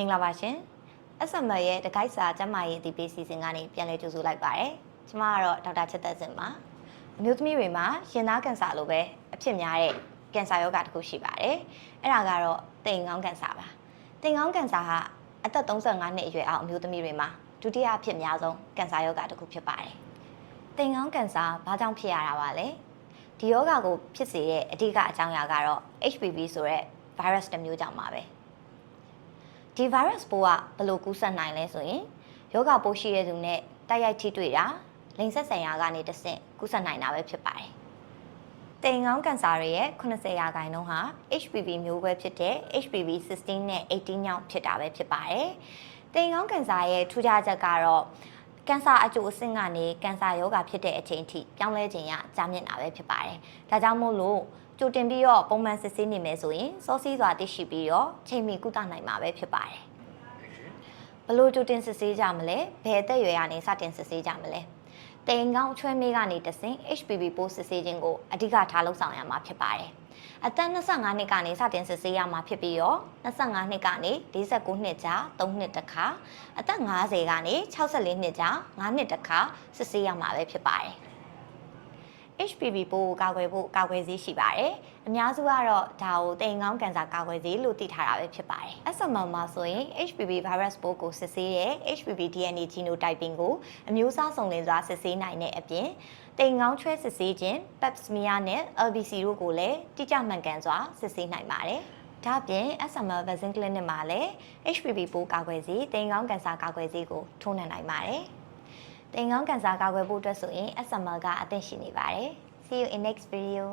မင်္ဂလာပါရှင် SML ရဲ့တကိုက်စာကျန်းမာရေးအသိပေးစီစဉ်ကနေပြန်လည်ကြိုဆိုလိုက်ပါတယ်ကျမကတော့ဒေါက်တာချစ်သက်စင်ပါအမျိုးသမီးတွေမှာရင်သားကင်ဆာလိုပဲအဖြစ်များတဲ့ကင်ဆာရောဂါတစ်ခုရှိပါတယ်အဲ့ဒါကတော့တိမ်ခေါင်းကင်ဆာပါတိမ်ခေါင်းကင်ဆာဟာအသက်35နှစ်အရွယ်အောက်အမျိုးသမီးတွေမှာဒုတိယအဖြစ်များဆုံးကင်ဆာရောဂါတစ်ခုဖြစ်ပါတယ်တိမ်ခေါင်းကင်ဆာဘာကြောင့်ဖြစ်ရတာပါလဲဒီရောဂါကိုဖြစ်စေတဲ့အဓိကအကြောင်းအရာကတော့ HPV ဆိုတဲ့ virus တစ်မျိုးကြောင့်ပါပဲဒီ virus ပိုးကဘယ်လိုကူးစက်နိုင်လဲဆိုရင်ယောဂပိုးရှိတဲ့သူနဲ့တိုက်ရိုက်ထိတွေ့တာလိင်ဆက်ဆံရာကနေတဆင့်ကူးစက်နိုင်တာပဲဖြစ်ပါတယ်။တိမ်ခေါင်းကင်ဆာတွေရဲ့80%ဟာ HPV မျိုးပဲဖြစ်တဲ့ HPV 16နဲ့ 18ညောင်းဖြစ်တာပဲဖြစ်ပါတယ်။တိမ်ခေါင်းကင်ဆာရဲ့ထူးခြားချက်ကတော့ကင်ဆာအကျိုးအဆင့်ကနေကင်ဆာရောဂါဖြစ်တဲ့အချိန်ထိပြောင်းလဲခြင်းရကြာမြင့်တာပဲဖြစ်ပါတယ်။ဒါကြောင့်မို့လို့ကြိုတင်ပြီးတော့ပုံမှန်စစ်ဆေးနေမယ်ဆိုရင်စောစီးစွာသိရှိပြီးတော့ချိန်မီကုသနိုင်မှာပဲဖြစ်ပါတယ်။ဘလို့ကြိုတင်စစ်ဆေးကြမလဲဘယ်အသက်အရွယ်ကနေစတင်စစ်ဆေးကြမလဲတိမ်ခေါင်းချွဲမေးကနေတဆင့် HPV ပိုးစစ်ဆေးခြင်းကိုအဓိကထားလုပ်ဆောင်ရမှာဖြစ်ပါတယ်။အသက်25နှစ်ကနေစတင်စစ်ဆေးရမှာဖြစ်ပြီးတော့25နှစ်ကနေ49နှစ်ကြာ3နှစ်တစ်ခါအသက်50ကနေ64နှစ်ကြာ5နှစ်တစ်ခါစစ်ဆေးရမှာပဲဖြစ်ပါတယ်။ HPV ပိုးကိုကာကွယ်ဖို့ကာကွယ်ဆေးရှိပါတယ်။အများစုကတော့ဒါကိုတိမ်ခေါင်းကင်ဆာကာကွယ်ဆေးလို့သိထားတာပဲဖြစ်ပါတယ်။ SML မှာဆိုရင် HPV virus ပိုးကိုစစ်ဆေးတဲ့ HPV DNA genotyping ကိုအမျိုးအစားစုံလင်စွာစစ်ဆေးနိုင်တဲ့အပြင်တိမ်ခေါင်းချွဲစစ်ဆေးခြင်း Pap smear နဲ့ LBC တို့ကိုလည်းတိကျမှန်ကန်စွာစစ်ဆေးနိုင်ပါတယ်။ဒါ့အပြင် SML Vaccine Clinic မှာလည်း HPV ပိုးကာကွယ်ဆေးတိမ်ခေါင်းကင်ဆာကာကွယ်ဆေးကိုထိုးနှံနိုင်ပါတယ်။တိမ်ခေါင်းကင်ဆာကာကွယ်ဖို့အတွက်ဆိုရင် SML ကအသင့်ရှိနေပါတယ်။ See you in next video.